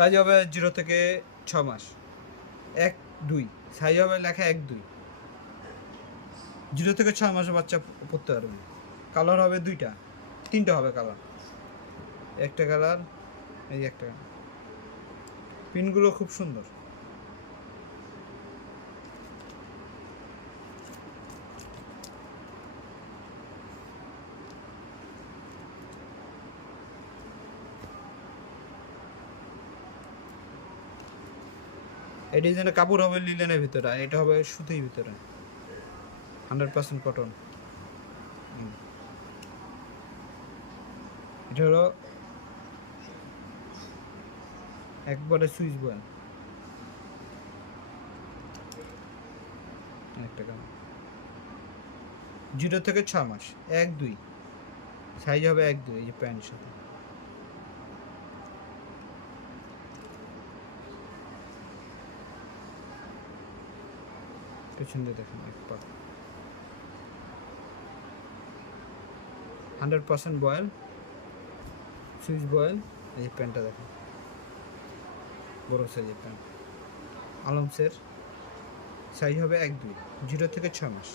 Size হবে 0 থেকে 6 মাস। 1 2 size হবে লেখা 1 2। 0 থেকে 6 মাসের বাচ্চা পড়তে পারবে। কালার হবে 2টা, 3টা হবে কালার। একটা কালার, এই একটা। পিনগুলো খুব সুন্দর। এই ডিজাইনের কাপড় হবে লিলেনের ভিতরে, এটা হবে সুতির ভিতরে, 100% কটন। এটা হলো একবারে সুইচ বয়েল। একটা কালার 0 থেকে 6 মাস, 1 2 সাইজ হবে 1 2। এই যে প্যান্টের সাথে পেছন দিয়ে দেখেন, এক পা 100% বয়েল, সুইচ বয়েল। এই যে প্যান্টটা দেখেন, বড় সাইজের প্যান্ট, আলমসের। সাইজ হবে 1 2, 0 থেকে 6 মাস।